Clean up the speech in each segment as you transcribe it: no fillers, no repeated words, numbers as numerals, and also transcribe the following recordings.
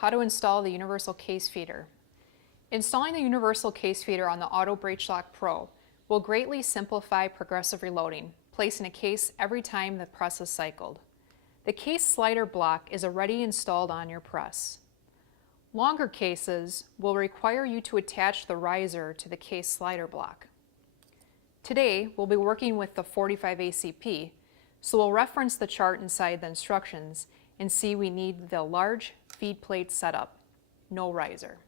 How to install the universal case feeder. Installing the universal case feeder on the Auto Breech Lock Pro will greatly simplify progressive reloading, placing a case every time the press is cycled. The case slider block is already installed on your press. Longer cases will require you to attach the riser to the case slider block. Today, we'll be working with the 45 ACP, so we'll reference the chart inside the instructions and see we need the large feed plate setup, no riser.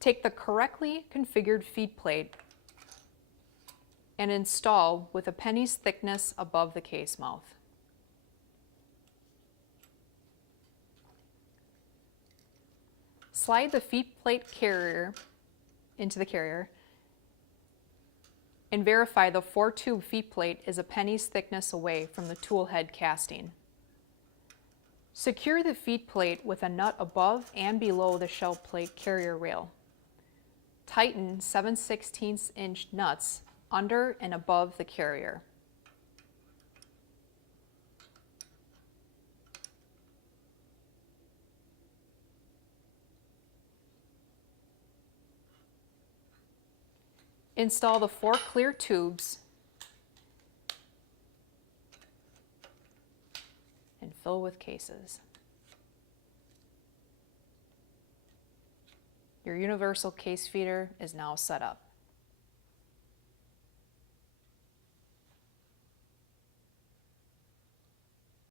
Take the correctly configured feed plate and install with a penny's thickness above the case mouth. Slide the feed plate carrier into the carrier and verify the 4-tube feed plate is a penny's thickness away from the tool head casting. Secure the feed plate with a nut above and below the shell plate carrier rail. Tighten 7/16 inch nuts under and above the carrier. Install the 4 clear tubes and fill with cases. Your universal case feeder is now set up.